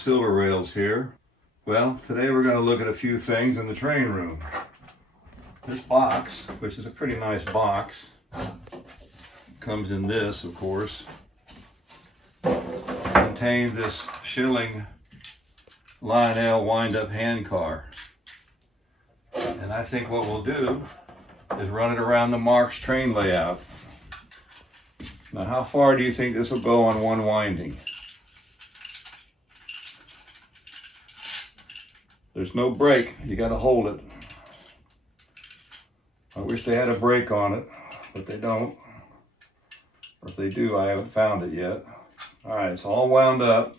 Silver Railz here. Well, today we're going to look at a few things in the train room. This box, which is a pretty nice box, comes in this, of course, contains this Schylling Lionel wind-up hand car. And I think what we'll do is run it around the Marx train layout. Now, how far do you think this will go on one winding? There's no brake, you got to hold it. I wish they had a brake on it, but they don't. Or if they do, I haven't found it yet. All right, it's all wound up.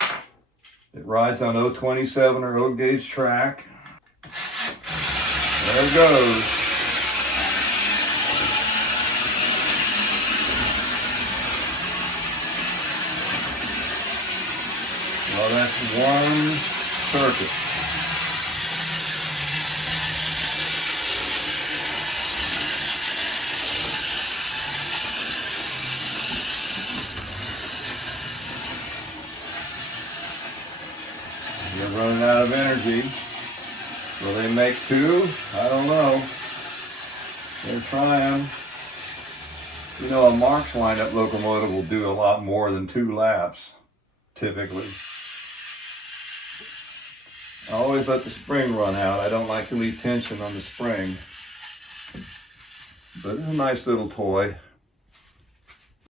It rides on 027 or 0 gauge track. There it goes. Well, that's one circuit. They're running out of energy. Will they make two? I don't know. They're trying. You know, a Marx wind-up locomotive will do a lot more than 2 laps, typically. I always let the spring run out. I don't like to leave tension on the spring. But it's a nice little toy.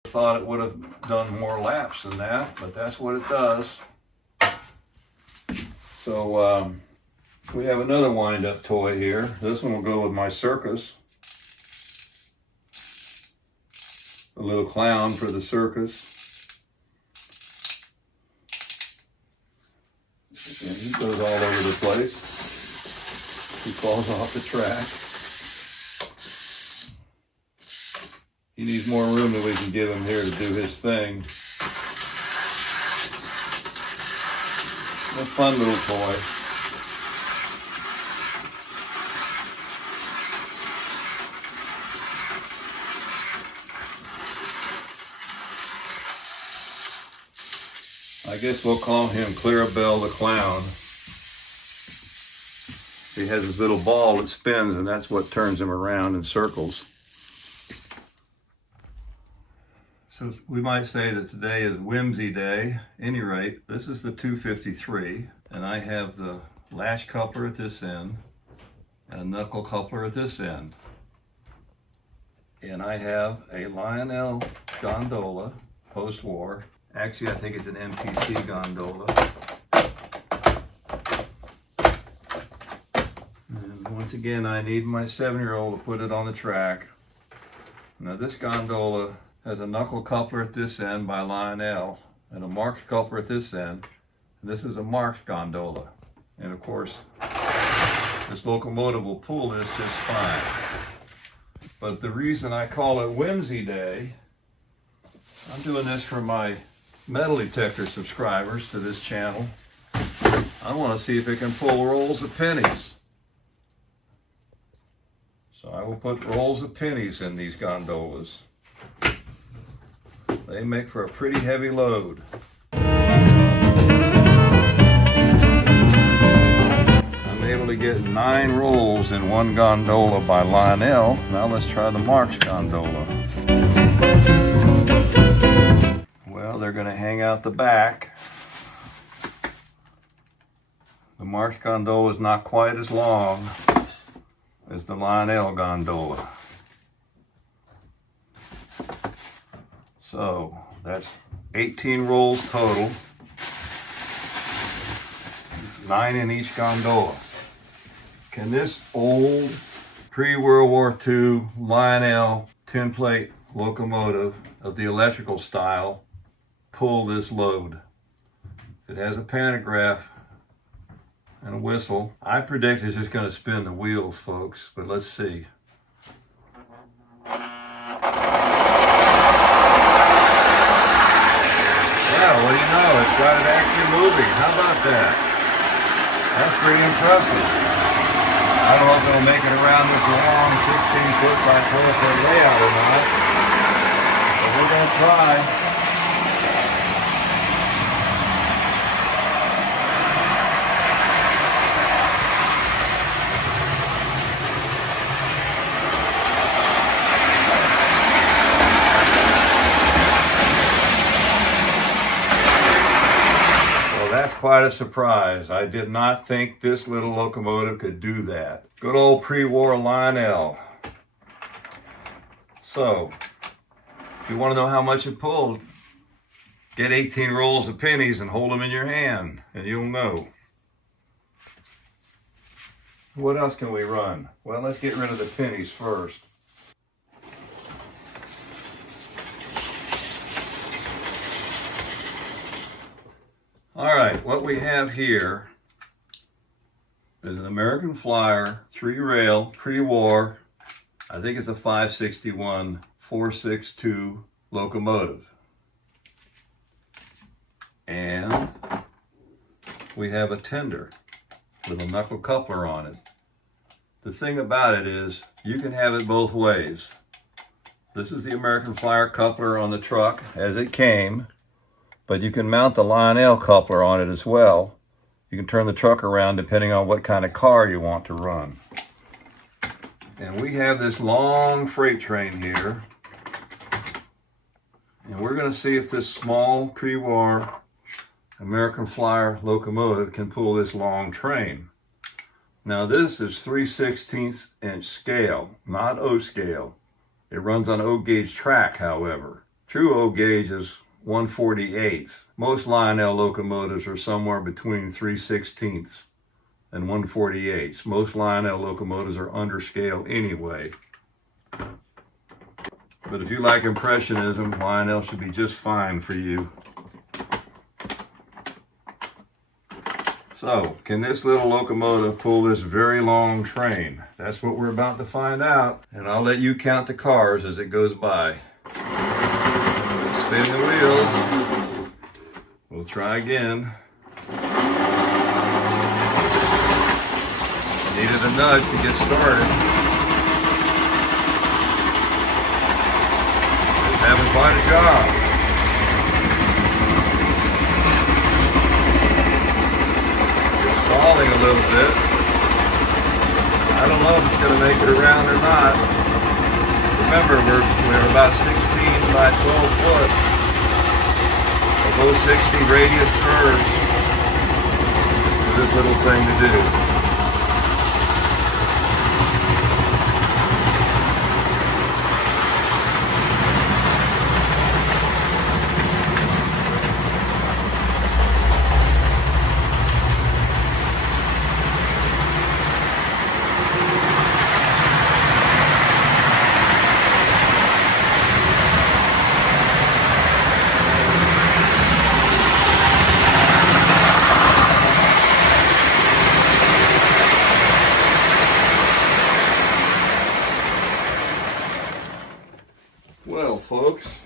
I thought it would have done more laps than that, but that's what it does. So we have another wind-up toy here. This one will go with my circus. A little clown for the circus. And he goes all over the place. He falls off the track. He needs more room than we can give him here to do his thing. A fun little toy. I guess we'll call him Clarabelle the Clown. He has his little ball that spins, and that's what turns him around in circles. So we might say that today is Whimsy Day. At any rate, this is the 253, and I have the latch coupler at this end and a knuckle coupler at this end. And I have a Lionel Gondola post-war. Actually, I think it's an MPC gondola. And once again, I need my 7-year-old to put it on the track. Now this gondola has a knuckle coupler at this end by Lionel and a Marx coupler at this end. And this is a Marx gondola. And of course, this locomotive will pull this just fine. But the reason I call it Whimsy Day, I'm doing this for my metal detector subscribers to this channel. I want to see if it can pull rolls of pennies. So I will put rolls of pennies in these gondolas. They make for a pretty heavy load. I'm able to get 9 rolls in one gondola by Lionel. Now let's try the Marx gondola. Well, they're going to hang out the back. The Marx gondola is not quite as long as the Lionel gondola. So that's 18 rolls total, 9 in each gondola. Can this old pre-World War II Lionel tinplate locomotive of the electrical style pull this load? It has a pantograph and a whistle. I predict it's just going to spin the wheels, folks, but let's see. Yeah, what do you know? It's got it actually moving. How about that? That's pretty impressive. I don't know if it'll make it around this long 16-foot by 12-foot layout or not, but we're going to try. quite a surprise. I did not think this little locomotive could do that. Good old pre-war Lionel. So, if you want to know how much it pulled, get 18 rolls of pennies and hold them in your hand, and you'll know. What else can we run? Well, let's get rid of the pennies first. All right, what we have here is an American Flyer 3-rail pre-war. I think it's a 561 462 locomotive. And we have a tender with a knuckle coupler on it. The thing about it is you can have it both ways. This is the American Flyer coupler on the truck as it came, but you can mount the Lionel coupler on it as well. You can turn the truck around depending on what kind of car you want to run. And we have this long freight train here. And we're going to see if this small pre-war American Flyer locomotive can pull this long train. Now this is 3/16 inch scale, not O scale. It runs on O gauge track, however. True O gauge is 1/48. Most Lionel locomotives are somewhere between 3/16 and 1/48. Most Lionel locomotives are under scale anyway. But if you like impressionism, Lionel should be just fine for you. So, can this little locomotive pull this very long train? That's what we're about to find out. And I'll let you count the cars as it goes by. Spin the wheels. We'll try again. Needed a nudge to get started. It's having quite a job. Stalling a little bit. I don't know if it's going to make it around or not. Remember, we're about 16 by 12 foot. Below 60 radius curves for this little thing to do. Well, folks,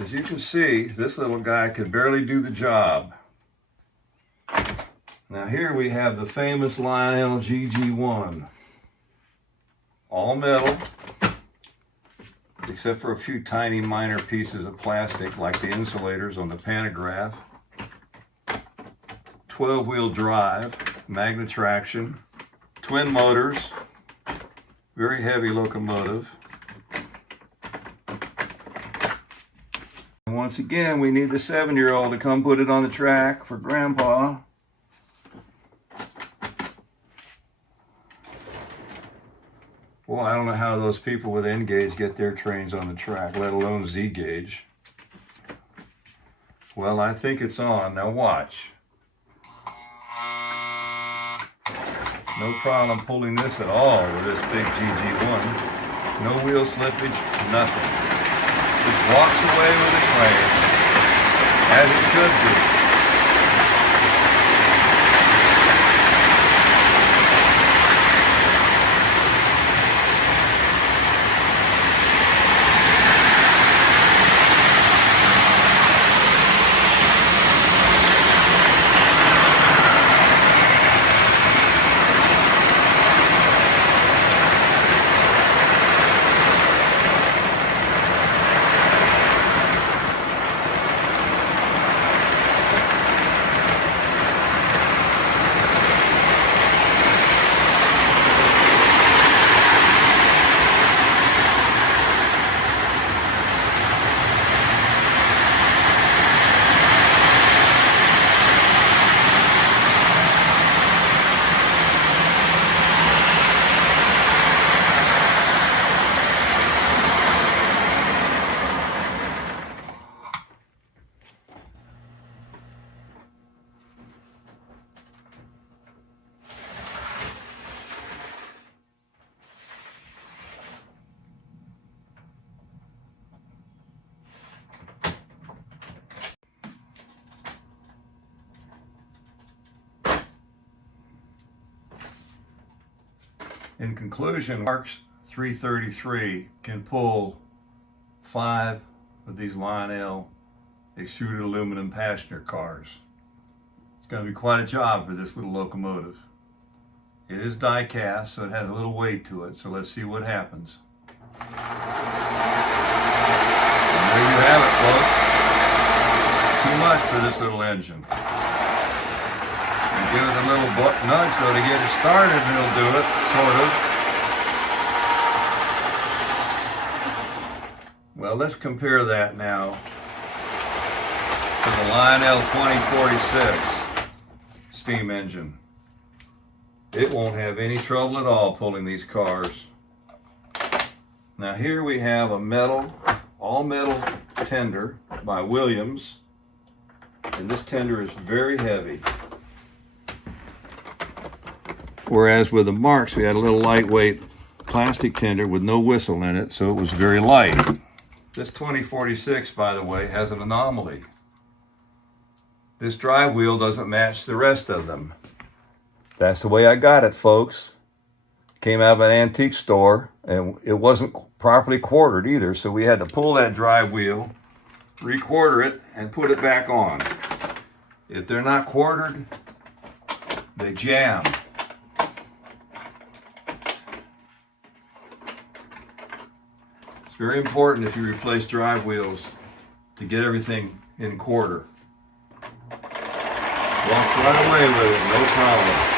as you can see, this little guy could barely do the job. Now here we have the famous Lionel Gg1. All metal, except for a few tiny minor pieces of plastic like the insulators on the pantograph. 12-wheel drive, magnet traction, twin motors, very heavy locomotive. And once again, we need the 7-year-old to come put it on the track for Grandpa. Well, I don't know how those people with N gauge get their trains on the track, let alone Z gauge. Well, I think it's on. Now watch. No problem pulling this at all with this big Gg1. No wheel slippage, nothing. Just walks away with the train, as it should be. In conclusion, Marx 333 can pull 5 of these Lionel extruded aluminum passenger cars. It's going to be quite a job for this little locomotive. It is die cast, so it has a little weight to it, so let's see what happens. And there you have it, folks. Too much for this little engine. And give it a little nudge so to get it started, and it'll do it, sort of. Well, let's compare that now to the Lionel 2046 steam engine. It won't have any trouble at all pulling these cars. Now here we have a metal, all metal tender by Williams, and this tender is very heavy. Whereas with the Marx we had a little lightweight plastic tender with no whistle in it, so it was very light. This 2046, by the way, has an anomaly. This drive wheel doesn't match the rest of them. That's the way I got it, folks. Came out of an antique store, and it wasn't properly quartered either, so we had to pull that drive wheel, re-quarter it, and put it back on. If they're not quartered, they jam. It's very important if you replace drive wheels to get everything in quarter. Walk right away with it, no problem.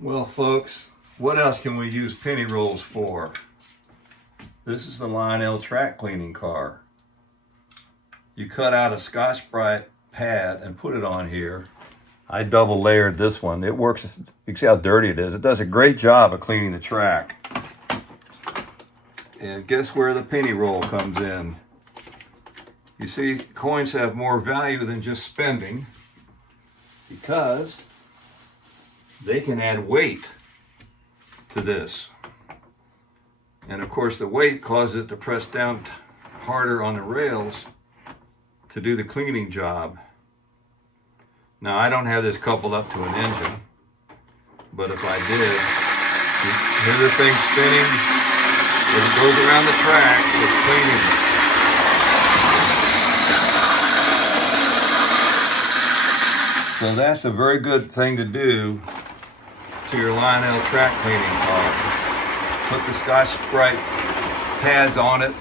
Well, folks, what else can we use penny rolls for? This is the Lionel track cleaning car. You cut out a Scotch-Brite pad and put it on here. I double layered this one. It works, you can see how dirty it is. It does a great job of cleaning the track. And guess where the penny roll comes in? You see, coins have more value than just spending because they can add weight to this. And of course the weight causes it to press down harder on the rails to do the cleaning job. Now I don't have this coupled up to an engine, but if I did, you hear the thing spinning as it goes around the track, it's cleaning it. So that's a very good thing to do to your Lionel track cleaning car. Put the Scotch-Brite pads on it,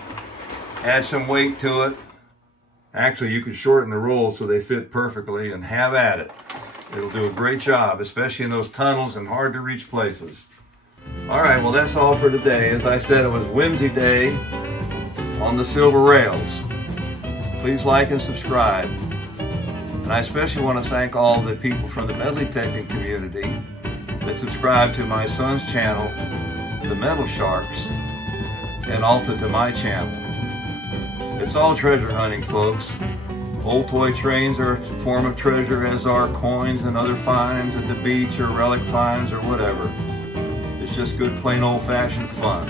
add some weight to it. Actually, you can shorten the rolls so they fit perfectly and have at it. It'll do a great job, especially in those tunnels and hard to reach places. All right, well that's all for today. As I said, it was Whimsy Day on the Silver Railz. Please like and subscribe. And I especially want to thank all the people from the medley taping community that subscribe to my son's channel, The Metal Sharks, and also to my channel. It's all treasure hunting, folks. Old toy trains are a form of treasure, as are coins and other finds at the beach or relic finds or whatever. It's just good plain old-fashioned fun.